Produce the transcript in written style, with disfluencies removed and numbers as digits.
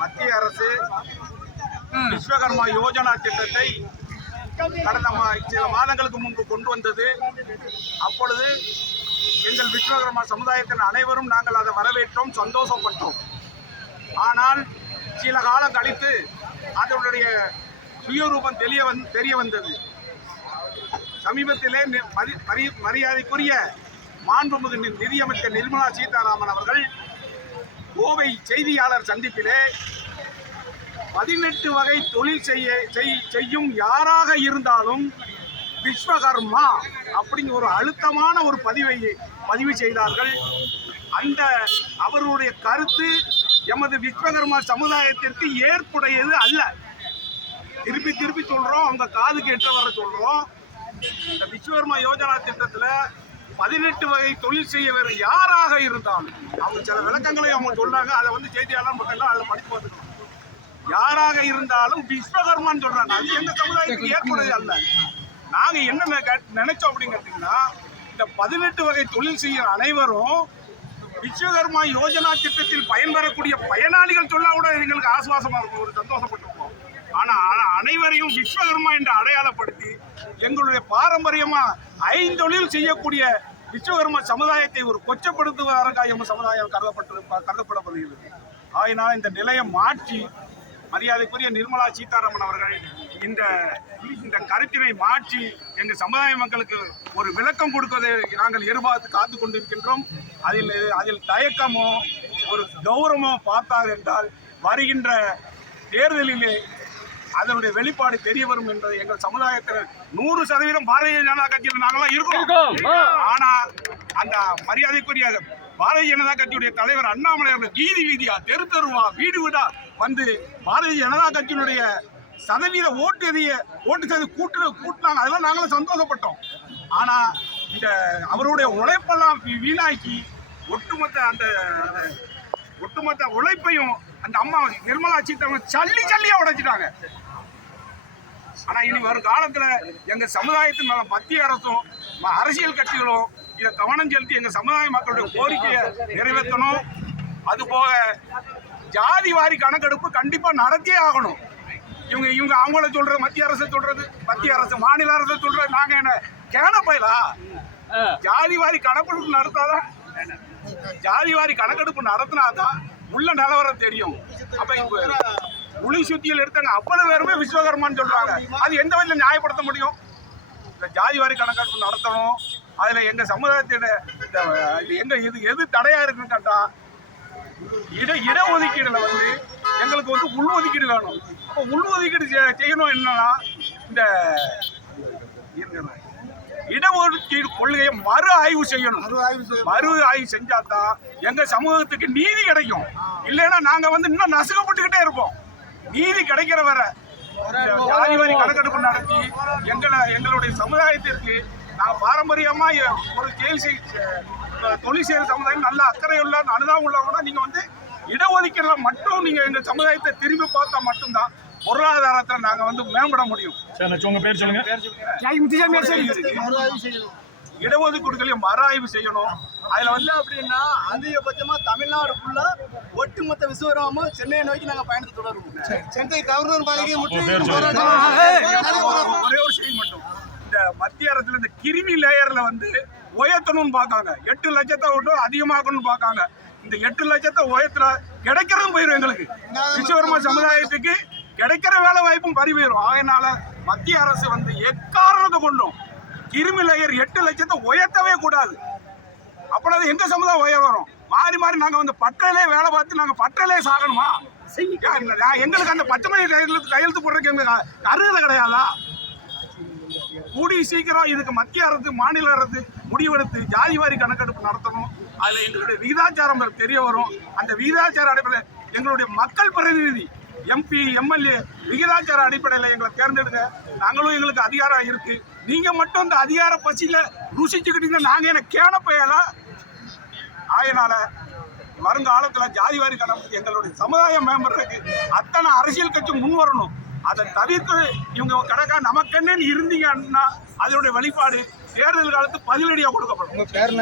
மத்திய அரசு விஸ்வகர்மா யோஜனா திட்டத்தை கடந்த சில மாதங்களுக்கு முன்பு கொண்டு வந்தது. அப்பொழுது எங்கள் விஸ்வகர்மா சமுதாயத்தின் அனைவரும் நாங்கள் அதை வரவேற்றோம், சந்தோஷப்பட்டோம். ஆனால் சில காலம் கழித்து அதனுடைய சுயரூபம் தெரிய வந்தது. சமீபத்திலே மரியாதைக்குரிய மாண்புமிகு நிதியமைச்சர் நிர்மலா சீதாராமன் அவர்கள் கோவை செய்தியாளர் சந்திப்பிலே 18 வகை தொழில் செய்யும் யாராக இருந்தாலும் விஸ்வகர்மா அப்படிங்கிற ஒரு அழுத்தமான ஒரு பதிவு செய்தார்கள். அந்த அவருடைய கருத்து எமது விஸ்வகர்மா சமுதாயத்திற்கு ஏற்புடையது அல்ல. திருப்பி சொல்றோம், அவங்க காதுக்கு எட்ட வர சொல்றோம். இந்த விஸ்வகர்மா யோஜனா திட்டத்துல 18 வகை தொழில் செய்யவர் யாராக இருந்தாலும் அவங்க சில விளக்கங்களை அவங்க சொல்றாங்க. அதை செய்தியாளர் மக்கள் அதில் படித்து வந்துக்கணும். யாராக இருந்தாலும் விஸ்வகர்மான்னு சொல்றாங்க. அது எங்க சமுதாயத்துக்கு ஏற்புடையது அல்ல. நாங்க என்ன நினைச்சோம் அப்படின்னு கேட்டீங்கன்னா, இந்த 18 வகை தொழில் செய்ய அனைவரும் விஸ்வகர்மா யோஜனா திட்டத்தில் பயன்பெறக்கூடிய பயனாளிகள் சொல்ல கூட எங்களுக்கு ஆசுவாசமா இருக்கும், ஒரு சந்தோஷப்பட்டிருக்கோம். ஆனா அனைவரையும் விஸ்வகர்மா என்று அடையாளப்படுத்தி எங்களுடைய பாரம்பரியமா 5 தொழில் செய்யக்கூடிய விஸ்வகர்மா சமுதாயத்தை ஒரு கொச்சப்படுத்துவதற்காக எங்கள் சமுதாயம் கருதப்படப்படுகிறது. ஆயினால் இந்த நிலையை மாற்றி மரியாதைக்குரிய நிர்மலா சீதாராமன் அவர்கள் இந்த கருத்தினை மாற்றி எங்கள் சமுதாய மக்களுக்கு ஒரு விளக்கம் கொடுப்பதை நாங்கள் எதிர்பார்த்து காத்து கொண்டிருக்கின்றோம். அதில் தயக்கமோ ஒரு கௌரவமோ பார்த்தார் என்றால் வருகின்ற தேர்தலிலே அதனுடைய வெளிப்பாடு தெரிய வரும் என்பது எங்கள் சமுதாயத்தில் 100% பாரதிய ஜனதா கட்சியில் நாங்களாம் இருக்கோம். ஆனா அந்த மரியாதைக்குரிய பாரதிய ஜனதா கட்சியுடைய தலைவர் அண்ணாமலை அவர்கள் வீதியா தெருவா வீடா வந்து பாரதிய ஜனதா கட்சியினுடைய சதவீத ஓட்டு கூட்டினாங்க. அதெல்லாம் நாங்களும் சந்தோஷப்பட்டோம். ஆனா இந்த அவருடைய உழைப்பெல்லாம் வீணாக்கி ஒட்டுமொத்த உழைப்பையும் அந்த அம்மா நிர்மலா சீதாராமன் சல்லியா உடைச்சிட்டாங்க. ஆனா இனி வரும் காலத்துல எங்க சமுதாயத்தின் மேல மத்திய அரசும் அரசியல் கட்சிகளும் இதை கவனம் செலுத்தி எங்க சமுதாய மக்களுடைய கோரிக்கையை நிறைவேற்றணும். அதுபோக ஜாதி வாரி கணக்கெடுப்பு கண்டிப்பா நடத்தியே ஆகணும். இவங்க அவங்கள சொல்றது மத்திய அரசு மாநில அரசு சொல்றது நாங்க என்ன கேனப்பைலா? ஜாதி வாரி கணக்கெடுப்பு நடத்தினாதான் உள்ள நிலவரம் தெரியும். அப்ப இப்ப உளி சுத்தியில் எடுத்தாங்க, அவ்வளவு பேருமே விஸ்வகர்மான்னு சொல்றாங்க. அது எந்த வகையில் நியாயப்படுத்த முடியும்? இந்த ஜாதி வாரி கணக்கெடுப்பு நடத்தணும். அதுல எங்க சமுதாயத்திட எது தடையா இருக்குன்னு கேட்டா இடஒதுக்கீடுல எங்களுக்கு உள்ஒதுக்கீடு வேணும். அப்போ உள்ஒதுக்கீடு செய்யணும். என்னன்னா இந்த இடஒதுக்கீடு கொள்கையை மறு ஆய்வு செய்யணும். மறு ஆய்வு செஞ்சாதான் எங்க சமூகத்துக்கு நீதி கிடைக்கும். இல்லைன்னா நாங்க இன்னும் நசுக்கப்பட்டுக்கிட்டே இருப்போம். நீதி கிடைக்கிற வர ஜாதி வாரி கணக்கெடுப்பு நடத்தி எங்களுடைய சமுதாயத்திற்கு நாங்கள் பாரம்பரியமா ஒரு தொழில் செய்கிற சமுதாயம் நல்ல அக்கறையுள்ள அனுதாபம் உள்ளவங்கன்னா நீங்க இடஒதுக்கீடுல மட்டும் நீங்க எங்க சமுதாயத்தை திரும்பி பார்த்தா மட்டும்தான் பொருளாதாரத்தில் நாங்க மேம்பட முடியும். இடஒதுக்கீடுகளையும் மறு ஆய்வு செய்யணும். அதுல அப்படின்னா அதிகபட்சமா தமிழ்நாடு ஃபுல்லா ஒட்டுமொத்த விஸ்வகர்மாவும் சென்னையை நோக்கி நாங்க பயணத்தை தொடருவோம். சென்னை கவர்னர் மாளிகை ஒரே ஒரு செய்தி மட்டும், இந்த மத்திய அரசுல இந்த கிருமி லேயர்ல உயர்த்தணும்னு பார்க்காங்க. 8 லட்சத்தை விட்டு அதிகமாக்கணும்னு பார்க்காங்க. இந்த 8 லட்சத்தை உயர்த்துல கிடைக்கிறதும் போயிடும். எங்களுக்கு விஸ்வகர்மா சமுதாயத்துக்கு கிடைக்கிற வேலை வாய்ப்பும் பறி போயிடும். அதனால மத்திய அரசு எக்காரணத்தை கொண்டும் கிருமி லேயர் 8 லட்சத்தை உயர்த்தவே கூடாது. அப்பொழுது எங்க சமுதாயம் உயர் வரும். மாறி நாங்க பட்டறையிலே வேலை பார்த்து நாங்க பட்டறையிலே சாகணுமா? எங்களுக்கு அந்த பச்சை கையெழுத்து போடுறதுக்கு எங்களுக்கு அருகதை கிடையாதா? கூடி சீக்கிரம் இதுக்கு மத்திய அரசு மாநில அரசு முடிவெடுத்து ஜாதி வாரி கணக்கெடுப்பு நடத்தணும். அதுல எங்களுடைய விகிதாச்சாரம் தெரிய வரும். அந்த விகிதாச்சார அடிப்படையில் எங்களுடைய மக்கள் பிரதிநிதி MP MLA விகிதாச்சார அடிப்படையில் எங்களை தேர்ந்தெடுங்க. நாங்களும் எங்களுக்கு அதிகாரம் இருக்கு. நீங்க மட்டும் இந்த அதிகார பசியில ருசிச்சுக்கிட்டீங்கன்னா நாங்க என்ன கேனப்பையலா? அதனால வருங்காலத்துல ஜாதி வாரி கணக்கு எங்களுடைய சமுதாயம் மேம்படுறதுக்கு அத்தனை அரசியல் கட்சி முன் வரணும். அதை தவிர்த்து இவங்க கடக்கா நமக்கென்னு இருந்தீங்கன்னா அதனுடைய வெளிப்பாடு தேர்தல் காலத்து பதிலடியா கொடுக்கப்படும். பேர்